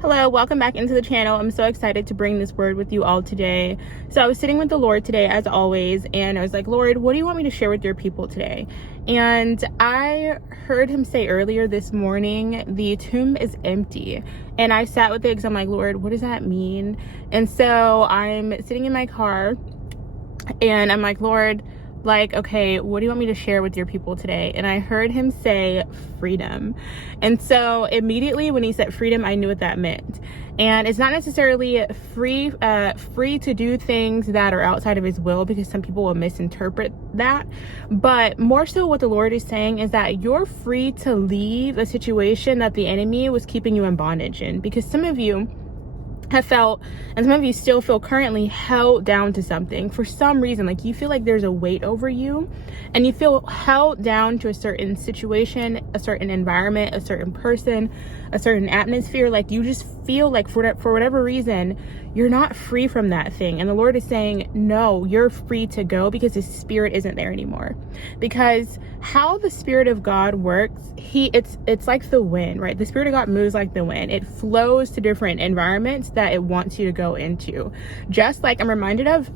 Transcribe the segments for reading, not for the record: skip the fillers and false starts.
Hello, welcome back into the channel. I'm so excited to bring this word with you all today. So I was sitting with the Lord today, as always, and I was like, Lord, what do you want me to share with your people today? And I heard him say earlier this morning, the tomb is empty. And I sat with it because I'm like, Lord, what does that mean? And so I'm sitting in my car and I'm like, Lord, okay, what do you want me to share with your people today? And I heard him say freedom. And so immediately when he said freedom, I knew what that meant. And it's not necessarily free to do things that are outside of his will, because some people will misinterpret that. But more so what the Lord is saying is that you're free to leave a situation that the enemy was keeping you in bondage in, because some of you have felt, and some of you still feel currently held down to something for some reason. Like you feel like there's a weight over you and you feel held down to a certain situation, a certain environment, a certain person, a certain atmosphere. Like you just feel like for whatever reason, you're not free from that thing. And the Lord is saying, no, you're free to go, because his spirit isn't there anymore. Because how the Spirit of God works, it's like the wind, right? The Spirit of God moves like the wind. It flows to different environments that it wants you to go into. Just like I'm reminded of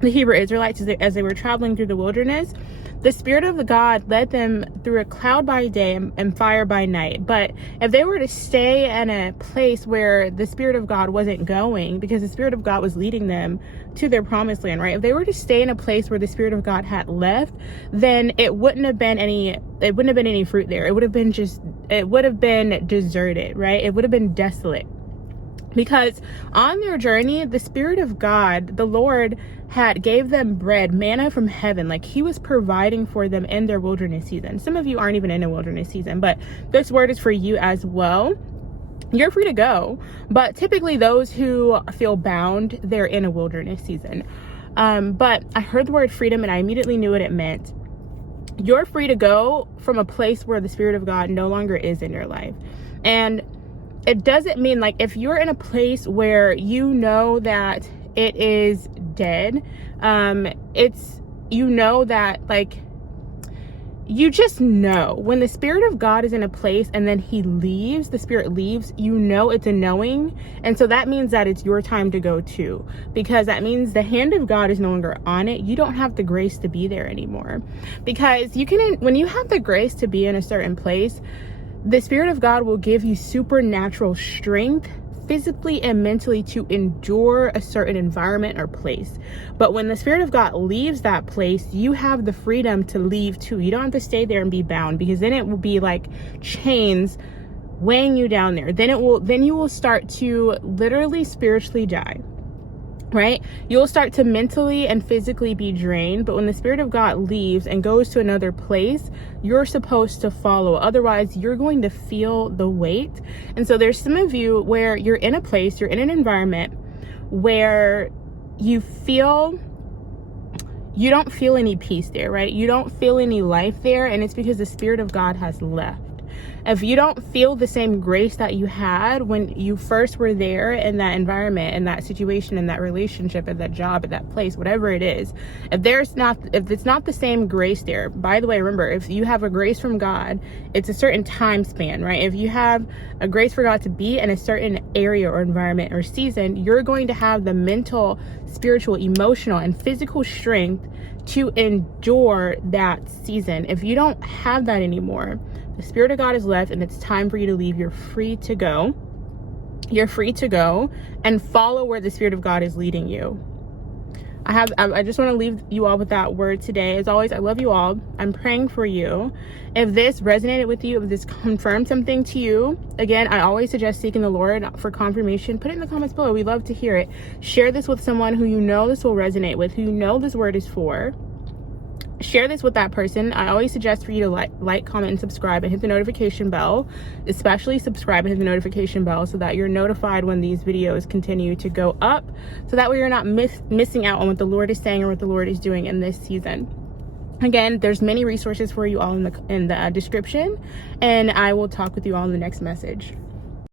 the Hebrew Israelites as they were traveling through the wilderness. The Spirit of the God led them through a cloud by day and fire by night. But if they were to stay in a place where the Spirit of God wasn't going, because the Spirit of God was leading them to their promised land, right? If they were to stay in a place where the Spirit of God had left, then it wouldn't have been any fruit there. It would have been deserted, right? It would have been desolate. Because on their journey, the Spirit of God, the Lord, gave them bread, manna from heaven. Like he was providing for them in their wilderness season. Some of you aren't even in a wilderness season, but this word is for you as well. You're free to go, but typically those who feel bound, they're in a wilderness season. But I heard the word freedom and I immediately knew what it meant. You're free to go from a place where the Spirit of God no longer is in your life. And it doesn't mean, like, if you're in a place where you know that it is dead, you know that, like, you just know when the Spirit of God is in a place and then he leaves, the Spirit leaves, you know it's a knowing. And so that means that it's your time to go too, because that means the hand of God is no longer on it. You don't have the grace to be there anymore, because when you have the grace to be in a certain place, the Spirit of God will give you supernatural strength, physically and mentally, to endure a certain environment or place. But when the Spirit of God leaves that place, you have the freedom to leave too. You don't have to stay there and be bound, because then it will be like chains weighing you down there. Then you will start to literally spiritually die. Right? You'll start to mentally and physically be drained. But when the Spirit of God leaves and goes to another place, you're supposed to follow. Otherwise, you're going to feel the weight. And so there's some of you where you're in a place, you're in an environment where you don't feel any peace there, right? You don't feel any life there. And it's because the Spirit of God has left. If you don't feel the same grace that you had when you first were there in that environment, in that situation, in that relationship, at that job, at that place, whatever it is, if it's not the same grace there, by the way, remember, if you have a grace from God, it's a certain time span, right? If you have a grace for God to be in a certain area or environment or season, you're going to have the mental, spiritual, emotional, and physical strength to endure that season. If you don't have that anymore, the Spirit of God is left and it's time for you to leave. You're free to go. You're free to go and follow where the Spirit of God is leading you. I just want to leave you all with that word today. As always, I love you all. I'm praying for you. If this resonated with you, if this confirmed something to you, again, I always suggest seeking the Lord for confirmation. Put it in the comments below. We'd love to hear it. Share this with someone who you know this will resonate with, who you know this word is for. Share this with that person. I always suggest for you to like, comment, and subscribe, and hit the notification bell. Especially subscribe and hit the notification bell so that you're notified when these videos continue to go up, so that way you're not missing out on what the Lord is saying or what the Lord is doing in this season. Again, there's many resources for you all in the description, and I will talk with you all in the next message.